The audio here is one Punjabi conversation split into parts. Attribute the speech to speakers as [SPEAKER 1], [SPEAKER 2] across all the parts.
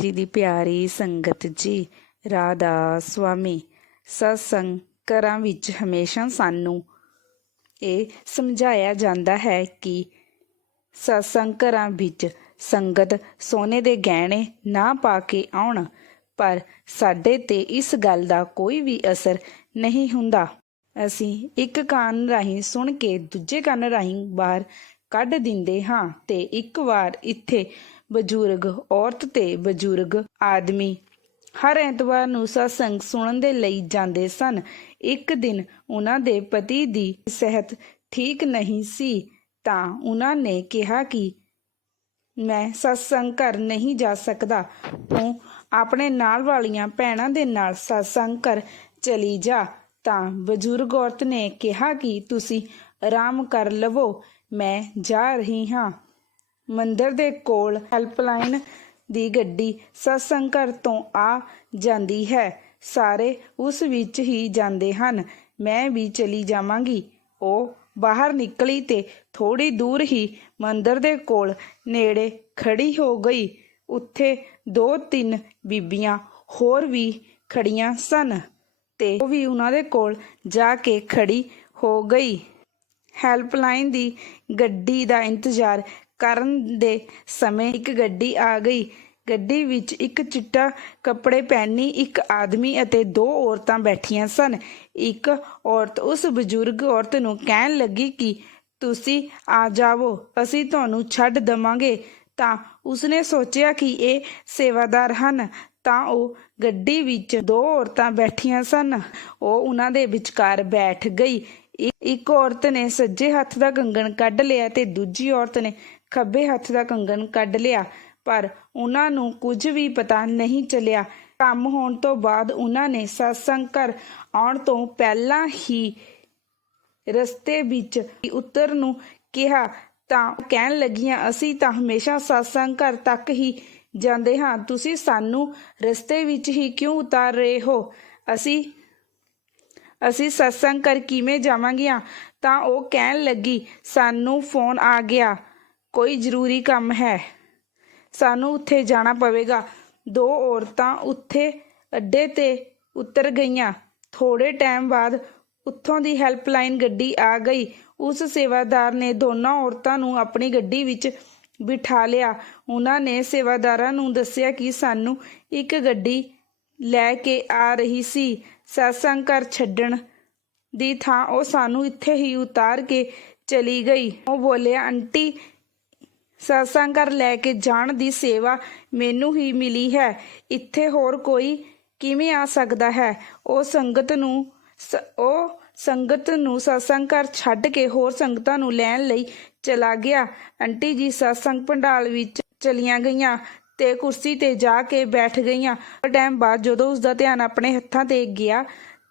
[SPEAKER 1] ਜੀ ਦੀ ਪਿਆਰੀ ਸੰਗਤ ਜੀ, ਰਾਧਾ ਸੁਆਮੀ ਸਤਸੰਗ ਘਰਾਂ ਵਿੱਚ ਹਮੇਸ਼ਾ ਸਾਨੂੰ ਇਹ ਸਮਝਾਇਆ ਜਾਂਦਾ ਹੈ ਕਿ ਸਤਸੰਗ ਘਰਾਂ ਵਿੱਚ ਸੰਗਤ ਸੋਨੇ ਦੇ ਗਹਿਣੇ ਨਾ ਪਾ ਕੇ ਆਉਣ, ਪਰ ਸਾਡੇ ਤੇ ਇਸ ਗੱਲ ਦਾ ਕੋਈ ਵੀ ਅਸਰ ਨਹੀਂ ਹੁੰਦਾ। ਅਸੀਂ ਇੱਕ ਕੰਨ ਰਾਹੀਂ ਸੁਣ ਕੇ ਦੂਜੇ ਕੰਨ ਰਾਹੀਂ ਬਾਹਰ ਕੱਢ ਦਿੰਦੇ ਹਾਂ ਤੇ ਇੱਕ ਵਾਰ ਇੱਥੇ ਬਜ਼ੁਰਗ ਔਰਤ ਤੇ ਬਜ਼ੁਰਗ ਆਦਮੀ। ਹਰ ਐਤਵਾਰ ਨੂੰ ਸਤਸੰਗ ਸੁਣਨ ਦੇ ਲਈ ਜਾਂਦੇ ਸਨ। ਇੱਕ ਦਿਨ ਉਹਨਾਂ ਦੇ ਪਤੀ ਦੀ ਸਿਹਤ ਠੀਕ ਨਹੀਂ ਸੀ, ਤਾਂ ਉਹਨਾਂ ਨੇ ਕਿਹਾ ਕਿ ਮੈਂ ਸਤਸੰਗ ਘਰ ਨਹੀਂ ਜਾ ਸਕਦਾ। ਤੂੰ ਆਪਣੇ ਨਾਲ ਵਾਲੀਆਂ ਭੈਣਾਂ ਦੇ ਨਾਲ ਸਤਸੰਗ ਘਰ ਚਲੀ ਜਾ। ਤਾਂ ਬਜ਼ੁਰਗ ਔਰਤ ਨੇ ਕਿਹਾ ਕਿ ਤੁਸੀਂ ਆਰਾਮ ਕਰ ਲਵੋ, ਮੈਂ ਜਾ ਰਹੀ ਹਾਂ। ਮੰਦਰ ਦੇ ਕੋਲ ਹੈਲਪਲਾਈਨ ਦੀ ਗੱਡੀ ਸਤਸੰਗ ਘਰ ਤੋਂ ਆ ਜਾਂਦੀ ਹੈ। ਸਾਰੇ ਉਸ ਵਿੱਚ ਹੀ ਜਾਂਦੇ ਹਨ। ਮੈਂ ਵੀ ਚਲੀ ਜਾਵਾਂਗੀ। ਉਹ ਬਾਹਰ ਨਿਕਲੀ ਤੇ ਥੋੜੀ ਦੂਰ ਹੀ ਮੰਦਰ ਦੇ ਕੋਲ ਨੇੜੇ ਖੜੀ ਹੋ ਗਈ। ਉੱਥੇ ਦੋ ਤਿੰਨ ਬੀਬੀਆਂ ਹੋਰ ਵੀ ਖੜੀਆਂ ਸਨ ਤੇ ਉਹ ਵੀ ਉਹਨਾਂ ਦੇ ਕੋਲ ਜਾ ਕੇ ਖੜੀ ਹੋ ਗਈ। ਹੈਲਪਲਾਈਨ ਦੀ ਗੱਡੀ ਦਾ ਇੰਤਜ਼ਾਰ ਕਰਨ ਦੇ ਸਮੇਂ ਇੱਕ ਗੱਡੀ ਆ ਗਈ। ਗੱਡੀ ਵਿੱਚ ਇੱਕ ਚਿੱਟਾ ਕੱਪੜੇ ਪਹਿਨੀ ਇੱਕ ਆਦਮੀ ਅਤੇ ਦੋ ਔਰਤਾਂ ਬੈਠੀਆਂ ਸਨ। ਇੱਕ ਔਰਤ ਉਸ ਬਜ਼ੁਰਗ ਔਰਤ ਨੂੰ ਕਹਿਣ ਲੱਗੀ ਕਿ, ਤੁਸੀਂ ਆ ਜਾਵੋ, ਅਸੀਂ ਤੁਹਾਨੂੰ ਛੱਡ ਦਵਾਂਗੇ। ਤਾਂ ਉਸਨੇ ਸੋਚਿਆ ਕਿ ਇਹ ਸੇਵਾਦਾਰ ਹਨ। ਤਾਂ ਉਹ ਗੱਡੀ ਵਿੱਚ ਦੋ ਔਰਤਾਂ ਬੈਠੀਆਂ ਸਨ। ਉਹ ਉਹਨਾਂ ਦੇ ਵਿਚਕਾਰ ਬੈਠ ਗਈ। ਇ- ਇੱਕ ਔਰਤ ਨੇ ਸੱਜੇ ਹੱਥ ਦਾ ਕੰਗਣ ਕੱਢ ਲਿਆ ਤੇ ਦੂਜੀ ਔਰਤ ਨੇ ਖੱਬੇ ਹੱਥ ਦਾ ਕੰਗਣ ਕੱਢ ਲਿਆ, ਪਰ ਉਹਨਾਂ ਨੂੰ ਕੁਝ ਵੀ ਪਤਾ ਨਹੀਂ ਚੱਲਿਆ। ਕੰਮ ਹੋਣ ਤੋਂ ਬਾਅਦ ਉਹਨਾਂ ਨੇ ਸਤਸੰਗ ਘਰ ਆਉਣ ਤੋਂ ਪਹਿਲਾਂ ਹੀ ਰਸਤੇ ਵਿੱਚ ਉੱਤਰ ਨੂੰ ਕਿਹਾ, ਤਾਂ ਕਹਿਣ ਲੱਗੀਆਂ, ਅਸੀਂ ਤਾਂ ਹਮੇਸ਼ਾ ਸਤਸੰਗ ਘਰ ਤੱਕ ਹੀ ਜਾਂਦੇ ਹਾਂ। ਤੁਸੀਂ ਸਾਨੂੰ ਰਸਤੇ ਵਿੱਚ ਹੀ ਕਿਉਂ ਉਤਾਰ ਰਹੇ ਹੋ? ਅਸੀਂ ਅਸੀਂ ਸਤਸੰਗ ਕਰ ਕਿਵੇਂ ਜਾਵਾਂਗੀਆਂ? ਤਾਂ ਉਹ ਕਹਿਣ ਲੱਗੀ, ਸਾਨੂੰ ਫੋਨ ਆ ਗਿਆ। ਕੋਈ ਜ਼ਰੂਰੀ ਕੰਮ ਹੈ। ਸਾਨੂੰ ਉੱਥੇ ਜਾਣਾ ਪਵੇਗਾ। ਦੋ ਔਰਤਾਂ ਉੱਥੇ ਅੱਡੇ ਤੇ ਉਤਰ ਗਈਆਂ। ਥੋੜੇ ਟਾਈਮ ਬਾਅਦ ਉੱਥੋਂ ਦੀ ਹੈਲਪਲਾਈਨ ਗੱਡੀ ਆ ਗਈ। ਉਸ ਸੇਵਾਦਾਰ ਨੇ ਦੋਨਾਂ ਔਰਤਾਂ ਨੂੰ ਆਪਣੀ ਗੱਡੀ ਵਿੱਚ ਬਿਠਾ ਲਿਆ। ਉਹਨਾਂ ਨੇ ਸੇਵਾਦਾਰਾਂ ਨੂੰ ਦੱਸਿਆ ਕਿ ਸਾਨੂੰ ਇੱਕ ਗੱਡੀ ਲੈ ਕੇ ਆ ਰਹੀ ਸੀ। ਸਤਸੰਗ ਘਰ ਛੱਡਣ ਦੀ ਥਾਂ ਉਹ ਸਾਨੂੰ ਇੱਥੇ ਹੀ ਉਤਾਰ ਕੇ ਚਲੀ ਗਈ। ਉਹ ਬੋਲਿਆ, ਆਂਟੀ ਸਤਸੰਗ ਘਰ ਲੈ ਕੇ ਜਾਣ ਦੀ ਸੇਵਾ ਮੈਨੂੰ ਹੀ ਮਿਲੀ ਹੈ। ਇੱਥੇ ਹੋਰ ਕੋਈ ਕਿਵੇਂ ਆ ਸਕਦਾ ਹੈ? ਉਹ ਸੰਗਤ ਨੂੰ ਉਹ ਸੰਗਤ ਨੂੰ ਸਤਸੰਗ ਘਰ ਛੱਡ ਕੇ ਹੋਰ ਸੰਗਤਾਂ ਨੂੰ ਲੈਣ ਲਈ ਚਲਾ ਗਿਆ। ਆਂਟੀ ਜੀ ਸਤਸੰਗ ਪੰਡਾਲ ਵਿੱਚ ਚਲੀਆਂ ਗਈਆਂ ਤੇ ਕੁਰਸੀ ਤੇ ਜਾ ਕੇ ਬੈਠ ਗਈਆਂ। ਟਾਈਮ ਬਾਅਦ ਜਦੋਂ ਉਸ ਦਾ ਧਿਆਨ ਆਪਣੇ ਹੱਥਾਂ ਤੇ ਗਿਆ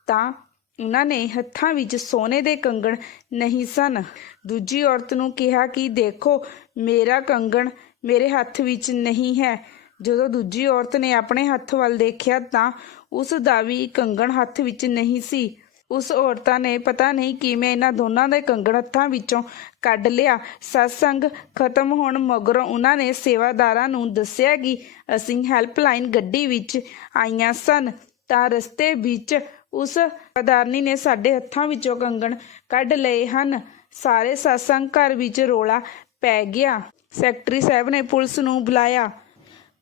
[SPEAKER 1] ਤਾਂ ਉਹਨਾਂ ਨੇ ਹੱਥਾਂ ਵਿੱਚ ਸੋਨੇ ਦੇ ਕੰਗਣ ਨਹੀਂ ਸਨ। ਦੂਜੀ ਔਰਤ ਨੂੰ ਕਿਹਾ ਕਿ ਦੇਖੋ, ਮੇਰਾ ਕੰਗਣ ਮੇਰੇ ਹੱਥ ਵਿੱਚ ਨਹੀਂ ਹੈ। ਜਦੋਂ ਦੂਜੀ ਔਰਤ ਨੇ ਆਪਣੇ ਹੱਥ ਵੱਲ ਦੇਖਿਆ ਤਾਂ ਉਸ ਦਾ ਵੀ ਕੰਗਣ ਹੱਥ ਵਿੱਚ ਨਹੀਂ ਸੀ। ਉਸ ਔਰਤਾਂ ਨੇ ਪਤਾ ਨਹੀਂ ਕਿਵੇਂ ਇਹਨਾਂ ਦੋਨਾਂ ਦੇ ਕੰਗਣ ਹੱਥਾਂ ਵਿੱਚੋਂ ਕੱਢ ਲਿਆ। ਸਤਸੰਗ ਖਤਮ ਹੋਣ ਮਗਰੋਂ ਉਹਨਾਂ ਨੇ ਸੇਵਾਦਾਰਾਂ ਨੂੰ ਦੱਸਿਆ ਕਿ ਅਸੀਂ ਹੈਲਪਲਾਈਨ ਗੱਡੀ ਵਿੱਚ ਆਈਆਂ ਸਨ ਤਾਂ ਰਸਤੇ ਵਿੱਚ ਉਸ ਅਦਾਰਨੀ ਨੇ ਸਾਡੇ ਹੱਥਾਂ ਵਿੱਚੋਂ ਕੰਗਣ ਕੱਢ ਲਏ ਹਨ। ਸਾਰੇ ਸਤਸੰਗ ਘਰ ਵਿੱਚ ਰੋਲਾ ਪੈ ਗਿਆ। ਸੈਕਟਰੀ ਸਾਹਿਬ ਨੇ ਪੁਲਿਸ ਨੂੰ ਬੁਲਾਇਆ।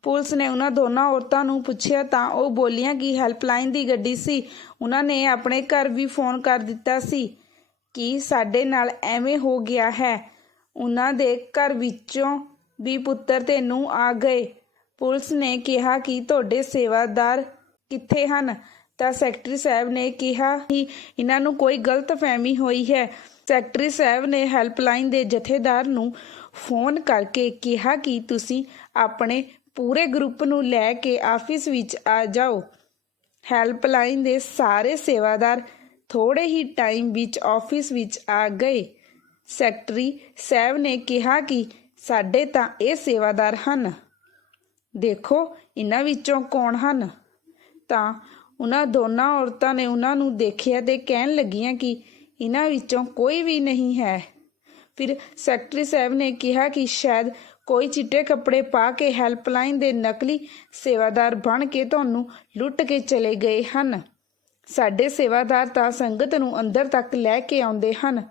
[SPEAKER 1] ਪੁਲਿਸ ਨੇ ਉਹਨਾਂ ਦੋਨਾਂ ਔਰਤਾਂ ਨੂੰ ਪੁੱਛਿਆ ਤਾਂ ਉਹ ਬੋਲੀਆਂ ਕਿ ਹੈਲਪਲਾਈਨ ਦੀ ਗੱਡੀ ਸੀ। ਉਹਨਾਂ ਨੇ ਆਪਣੇ ਘਰ ਵੀ ਫੋਨ ਕਰ ਦਿੱਤਾ ਸੀ ਕਿ ਸਾਡੇ ਨਾਲ ਐਵੇਂ ਹੋ ਗਿਆ ਹੈ। ਉਹਨਾਂ ਦੇ ਘਰ ਵਿੱਚੋਂ ਵੀ ਪੁੱਤਰ ਤੇ ਨੂੰ ਆ ਗਏ। ਪੁਲਿਸ ਨੇ ਕਿਹਾ ਕਿ ਤੁਹਾਡੇ ਸੇਵਾਦਾਰ ਕਿੱਥੇ ਹਨ? ਤਾਂ ਸੈਕਟਰੀ ਸਾਹਿਬ ਨੇ ਕਿਹਾ ਕਿ ਇਹਨਾਂ ਨੂੰ ਕੋਈ ਗਲਤਫਹਿਮੀ ਹੋਈ ਹੈ। ਸੈਕਟਰੀ ਸਾਹਿਬ ਨੇ ਹੈਲਪਲਾਈਨ ਦੇ ਜਥੇਦਾਰ ਨੂੰ ਫੋਨ ਕਰਕੇ ਕਿਹਾ ਕਿ ਤੁਸੀਂ ਆਪਣੇ ਪੂਰੇ ਗਰੁੱਪ ਨੂੰ ਲੈ ਕੇ ਆਫਿਸ ਵਿੱਚ ਆ ਜਾਓ। ਹੈਲਪਲਾਈਨ ਦੇ ਸਾਰੇ ਸੇਵਾਦਾਰ ਥੋੜੇ ਹੀ ਟਾਈਮ ਵਿੱਚ ਆਫਿਸ ਵਿੱਚ ਆ ਗਏ। ਸੈਕਟਰੀ ਸਾਹਿਬ ਨੇ ਕਿਹਾ ਕਿ ਸਾਡੇ ਤਾਂ ਇਹ ਸੇਵਾਦਾਰ ਹਨ। ਦੇਖੋ ਇਹਨਾਂ ਵਿੱਚੋਂ ਕੌਣ ਹਨ। ਤਾਂ ਉਹਨਾਂ ਦੋਨਾਂ ਔਰਤਾਂ ਨੇ ਉਹਨਾਂ ਨੂੰ ਦੇਖਿਆ ਤੇ ਕਹਿਣ ਲੱਗੀਆਂ ਕਿ ਇਹਨਾਂ ਵਿੱਚੋਂ ਕੋਈ ਵੀ ਨਹੀਂ ਹੈ। ਫਿਰ ਸੈਕਟਰੀ ਸਾਹਿਬ ਨੇ ਕਿਹਾ ਕਿ ਸ਼ਾਇਦ ਕੋਈ ਚਿੱਟੇ ਕੱਪੜੇ ਪਾ ਕੇ ਹੈਲਪਲਾਈਨ ਦੇ ਨਕਲੀ ਸੇਵਾਦਾਰ ਬਣ ਕੇ ਤੁਹਾਨੂੰ ਲੁੱਟ ਕੇ ਚਲੇ ਗਏ ਹਨ। ਸਾਡੇ ਸੇਵਾਦਾਰ ਤਾਂ ਸੰਗਤ ਨੂੰ ਅੰਦਰ ਤੱਕ ਲੈ ਕੇ ਆਉਂਦੇ ਹਨ।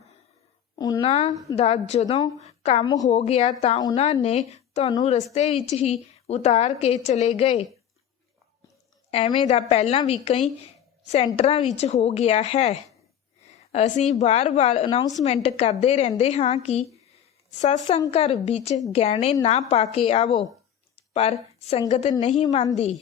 [SPEAKER 1] ਉਹਨਾਂ ਦਾ ਜਦੋਂ ਕੰਮ ਹੋ ਗਿਆ ਤਾਂ ਉਹਨਾਂ ਨੇ ਤੁਹਾਨੂੰ ਰਸਤੇ ਵਿੱਚ ਹੀ ਉਤਾਰ ਕੇ ਚਲੇ ਗਏ। ਐਵੇਂ ਦਾ ਪਹਿਲਾਂ ਵੀ ਕਈ ਸੈਂਟਰਾਂ ਵਿੱਚ ਹੋ ਗਿਆ ਹੈ। ਅਸੀਂ ਬਾਰ-ਬਾਰ ਅਨਾਉਂਸਮੈਂਟ ਕਰਦੇ ਰਹਿੰਦੇ ਹਾਂ ਕਿ ਸਤਸੰਗ ਘਰ ਵਿੱਚ ਗਹਿਣੇ ਨਾ ਪਾ ਕੇ ਆਵੋ, ਪਰ ਸੰਗਤ ਨਹੀਂ ਮੰਨਦੀ।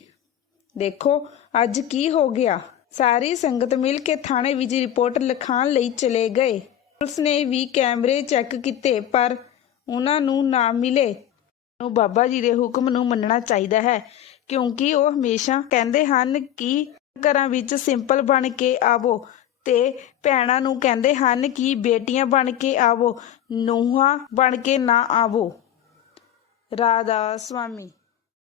[SPEAKER 1] ਦੇਖੋ, ਅੱਜ ਕੀ ਹੋ ਗਿਆ? ਸਾਰੀ ਸੰਗਤ ਮਿਲ ਕੇ ਥਾਣੇ ਵਿੱਚ ਰਿਪੋਰਟ ਲਿਖਾਣ ਲਈ ਚਲੇ ਗਏ। ਪੁਲਿਸ ਨੇ ਵੀ ਕੈਮਰੇ ਚੈੱਕ ਕੀਤੇ, ਪਰ ਉਹਨਾਂ ਨੂੰ ਨਾ ਮਿਲੇ। ਨੂੰ ਬਾਬਾ ਜੀ ਦੇ ਹੁਕਮ ਨੂੰ ਮੰਨਣਾ ਚਾਹੀਦਾ ਹੈ। ਕਿਉਂਕਿ ਉਹ ਹਮੇਸ਼ਾ ਕਹਿੰਦੇ ਹਨ ਕਿ ਘਰਾਂ ਵਿੱਚ ਸਿੰਪਲ ਬਣ ਕੇ ਆਵੋ ਤੇ ਭੈਣਾਂ ਨੂੰ ਕਹਿੰਦੇ ਹਨ ਕਿ ਬੇਟੀਆਂ ਬਣ ਕੇ ਆਵੋ, ਨੂੰਹਾਂ ਬਣ ਕੇ ਨਾ ਆਵੋ। ਰਾਧਾ ਸੁਆਮੀ